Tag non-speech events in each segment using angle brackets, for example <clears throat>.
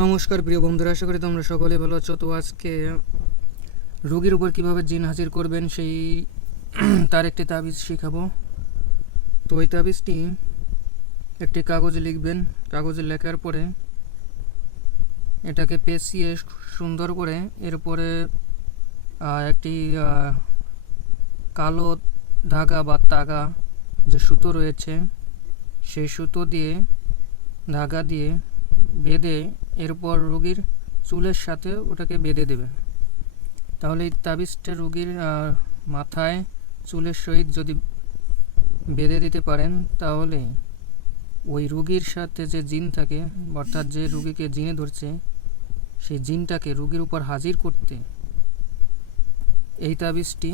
নমস্কার প্রিয় বন্ধুরা, আশা করি তোমরা সকলে ভালো আছো। তো আজকে রোগীর উপর কীভাবে জিন হাজির করবেন সেই <clears throat> তার একটি তাবিজ শেখাবো। তো ওই তাবিজটি একটি কাগজে লিখবেন। কাগজে লেখার পরে এটাকে পেঁচিয়ে সুন্দর করে এরপরে একটি কালো ধাগা বা তাগা যে সুতো রয়েছে, সেই সুতো দিয়ে ধাগা দিয়ে বেঁধে এরপর রোগীর চুলের সাথে ওটাকে বেঁধে দেবে। তাহলে এই তাবিজটা রোগীর মাথায় চুলের সহিত যদি বেঁধে দিতে পারেন, তাহলে ওই রোগীর সাথে যে জিন থাকে, অর্থাৎ যে রোগীকে জিনে ধরছে, সেই জিনটাকে রোগীর উপর হাজির করতে এই তাবিজটি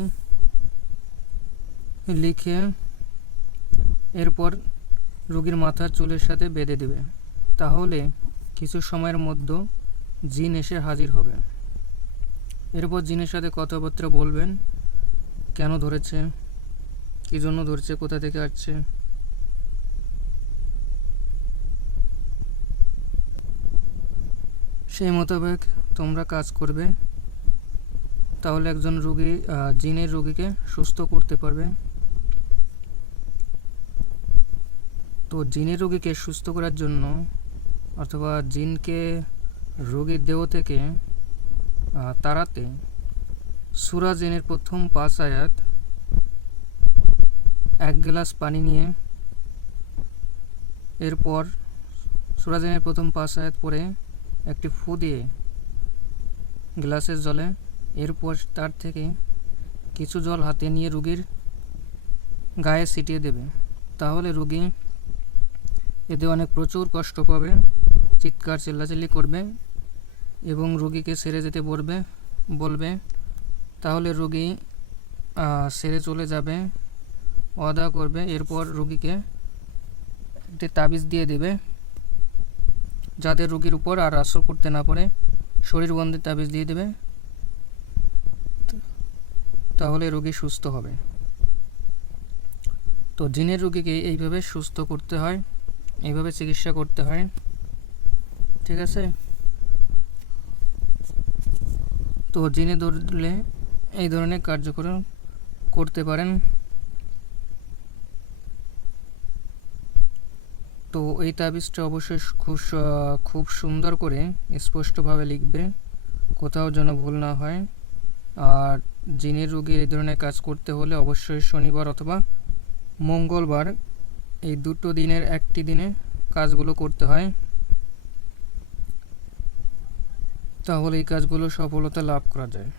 লিখে এরপর রোগীর মাথার চুলের সাথে বেঁধে দেবে। তাহলে কিছু সময়ের মধ্যে জিন এসে হাজির হবে। এরপর জিনের সাথে কথাবার্তা বলবেন, কেন ধরেছে, কী জন্য ধরছে, কোথা থেকে আসছে। সেই মোতাবেক তোমরা কাজ করবে, তাহলে একজন রোগী জিনের রোগীকে সুস্থ করতে পারবে। তো জিনের রোগীকে সুস্থ করার জন্য অথবা জিনকে রোগীর দেহ থেকে তাড়াতে সুরা জিনের প্রথম পাঁচ আয়াত এক গ্লাস পানি নিয়ে এরপর সুরা জিনের প্রথম পাঁচ আয়াত পরে একটি ফু দিয়ে গ্লাসের জলে এরপর তার থেকে কিছু জল হাতে নিয়ে রুগীর গায়ে ছিটিয়ে দেবে। তাহলে রুগী এতে অনেক প্রচুর কষ্ট পাবে। চিৎকার, চিল্লাচিল্লি করবে এবং রোগীকে সেরে যেতে বলবে বলবে। তাহলে রোগী সেরে চলে যাবে, ওয়াদা করবে। এরপর রোগীকে একটি তাবিজ দিয়ে দেবে, যাতে রোগীর উপর আর আসর করতে না পারে। শরীর বন্ধের তাবিজ দিয়ে দেবে। তাহলে রোগী সুস্থ হবে। তো জিনের রোগীকে এইভাবে সুস্থ করতে হয়, এইভাবে চিকিৎসা করতে হয়। ঠিক আছে? তো জিনে ধরলে এই ধরনের কার্যক্রম করতে পারেন। তো এই তাবিজটা অবশ্যই খুব খুব সুন্দর করে স্পষ্টভাবে লিখবে। কোথাও যেন ভুল না হয়। আর জিনের রোগীর এই ধরনের কাজ করতে হলে অবশ্যই শনিবার অথবা মঙ্গলবার এই দুটো দিনের একটি দিনে কাজগুলো করতে হয়। তাহলে এই কাজগুলো সফলতা লাভ করা যায়।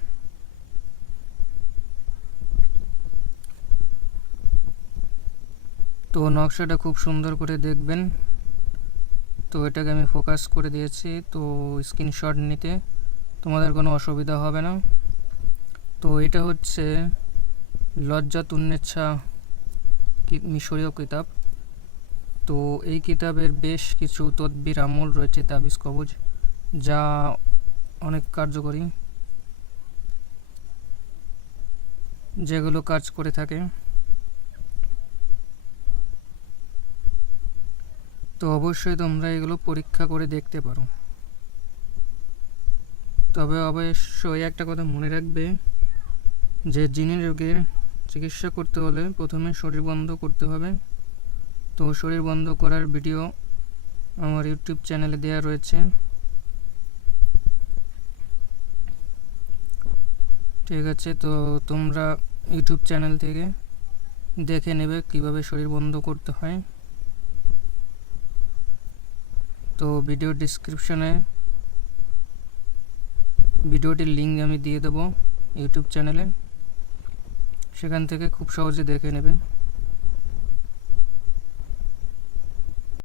তো নকশাটা খুব সুন্দর করে দেখবেন। তো এটাকে আমি ফোকাস করে দিয়েছি। তো স্ক্রিনশট নিতে তোমাদের কোনো অসুবিধা হবে না। তো এটা হচ্ছে লজ্জা তুন্নেচ্ছা মিশরীয় কিতাব। তো এই কিতাবের বেশ কিছু তদবির আমল রয়েছে, তাবিজ, কবজ, যা অনেক কার্যকরী, যেগুলো কাজ করে থাকে। তো অবশ্যই তোমরা এগুলো পরীক্ষা করে দেখতে পারো। তবে অবশ্যই একটা কথা মনে রাখবে যে জিনের রোগের চিকিৎসা করতে হলে প্রথমে শরীর বন্ধ করতে হবে। তো শরীর বন্ধ করার ভিডিও আমার ইউটিউব চ্যানেলে দেওয়া রয়েছে। ঠিক আছে, তো তোমরা ইউটিউব চ্যানেল থেকে দেখে নেবে কীভাবে শরীর বন্ধ করতে হয়। তো ভিডিও ডিসক্রিপশনে ভিডিওটির লিঙ্ক আমি দিয়ে দেবো ইউটিউব চ্যানেলে। সেখান থেকে খুব সহজে দেখে নেবে।